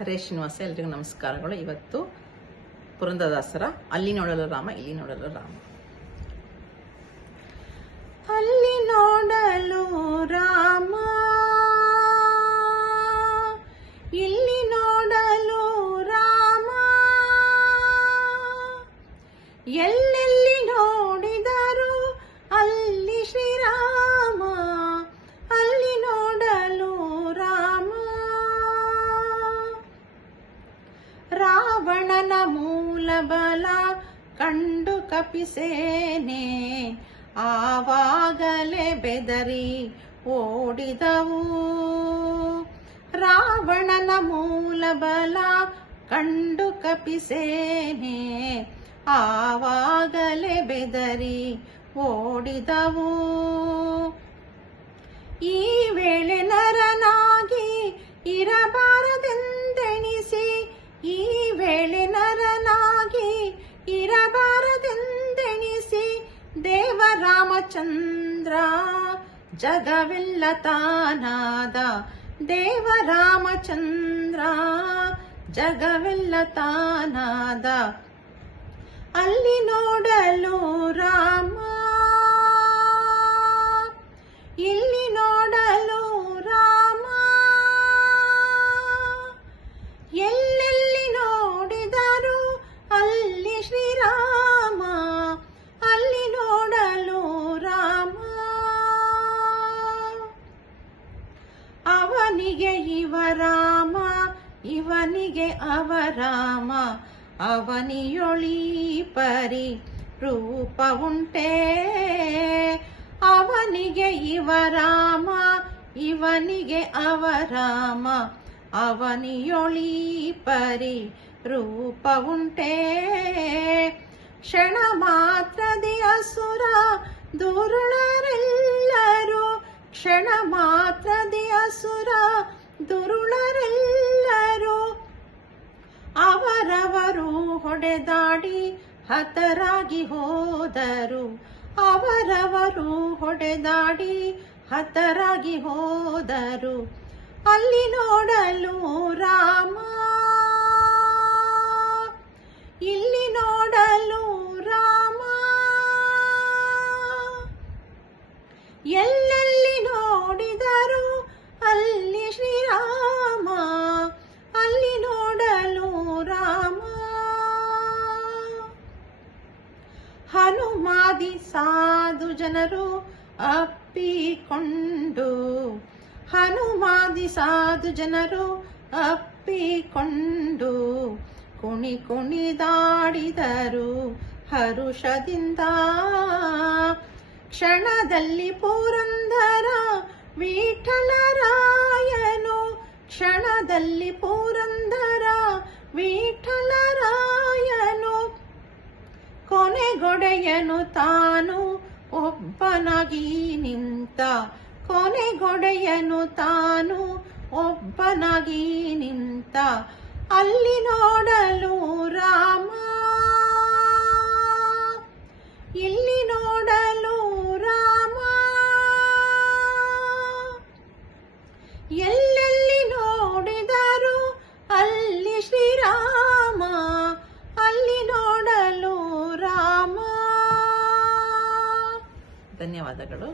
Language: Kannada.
ಹರೇ ಶ್ರೀನಿವಾಸ, ಎಲ್ರಿಗೂ ನಮಸ್ಕಾರಗಳು. ಇವತ್ತು ಪುರಂದರದಾಸರ ಅಲ್ಲಿ ನೋಡಲು ರಾಮ ಇಲ್ಲಿ ನೋಡಲು ರಾಮ. ಅಲ್ಲಿ ನೋಡಲು ರಾಮ, ಇಲ್ಲಿ ನೋಡಲು ರಾಮ, ಎಲ್ಲೆಲ್ಲಿ ನೋಡಿದರು ಅಲ್ಲಿ ಶ್ರೀರಾಮ. ಅಲ್ಲಿ ನೋಡಲು ರಾಮ, ರಾವಣನ ಮೂಲ ಬಲ ಕಂಡು ಕಪಿಸೇನೆ, ಆವಾಗಲೇ ಬೆದರಿ ಓಡಿದವು. ರಾವಣನ ಮೂಲ ಬಲ ಕಂಡು ಕಪಿಸೇನೆ, ಆವಾಗಲೇ ಬೆದರಿ ಓಡಿದವು. ಈ ವೇಳೆ ನರನಾಗಿ ಇರಬಾರದೆಂದೆಣಿಸಿ, ಈ ವೇಳೆ ನರನಾಗಿ ಇರಬಾರದೆಂದೆಣಿಸಿ, ದೇವರಾಮಚಂದ್ರ ಜಗವೆಲ್ಲ ತಾನಾದ. ದೇವರಾಮಚಂದ್ರ ಜಗವೆಲ್ಲ ತಾನಾದ. ಅಲ್ಲಿ ನೋಡಲು ರಾಮ, ಇಲ್ಲಿ ನೋಡಲು ರಾಮ, ಎಲ್ಲೆಲ್ಲಿ ನೋಡಿದರು ಅಲ್ಲಿ ಶ್ರೀರಾಮ. ಅಲ್ಲಿ ನೋಡಲು ರಾಮ, ಅವನಿಗೆ ಇವ ರಾಮ, ಇವನಿಗೆ ಅವ ರಾಮ. ಅವನಿಯೊಳಿ ಪರಿ ರೂಪ ಉಂಟೆ, ಅವನಿಗೆ ಇವ ರಾಮ, ಇವನಿಗೆ ಅವ ರಾಮ. ಅವನಿಯೊಳಿ ಪರಿ ರೂಪ ಉಂಟೆ, ಕ್ಷಣ ಮಾತ್ರದಿ ಅಸುರ ದುರುಳರೆಲ್ಲರೂ, ಕ್ಷಣ ಮಾತ್ರದಿ ಅಸುರ ದುರುಳರೆಲ್ಲರೂ, ಅವರವರು ಹೊಡೆದಾಡಿ ಹತರಾಗಿ ಹೋದರು. ಅವರವರು ಹೊಡೆದಾಡಿ ಹತರಾಗಿ ಹೋದರು. ಅಲ್ಲಿ ನೋಡಲು ರಾಮ, ಇಲ್ಲಿ ನೋಡಲು ರಾಮ, ಎಲ್ಲೆಲ್ಲಿ ನೋಡಿದರು ಅಲ್ಲಿ ಶ್ರೀರಾಮ. ಅಲ್ಲಿ ನೋಡಲು ರಾಮ, ಹನುಮಾದಿ ಸಾಧು ಜನರು ಅಪ್ಪಿಕೊಂಡು, ಹನುಮಾದಿ ಸಾಧು ಜನರು ಅಪ್ಪಿಕೊಂಡು, ಕುಣಿ ಕುಣಿದಾಡಿದರು ಹರುಷದಿಂದ. ಕ್ಷಣದಲ್ಲಿ ಪುರಂದರ ವಿಠಲರಾಯನು, ಕ್ಷಣದಲ್ಲಿ ಪುರಂದರ ವಿಠಲರಾಯನು, ಕೊನೆಗೊಡೆಯನು ತಾನು ಒಬ್ಬನಾಗಿ ನಿಂತ. ಕೊನೆಗೊಡೆಯನು ತಾನು ಒಬ್ಬನಾಗಿ ನಿಂತ. ಅಲ್ಲಿ ನೋಡಲು ರಾಮ, ಇಲ್ಲಿ ನೋಡಲು ರಾಮ, ಎಲ್ಲೆಲ್ಲಿ ನೋಡಿದರು ಅಲ್ಲಿ ಶ್ರೀರಾಮ. ಅಲ್ಲಿ ನೋಡಲು ರಾಮ. ಧನ್ಯವಾದಗಳು.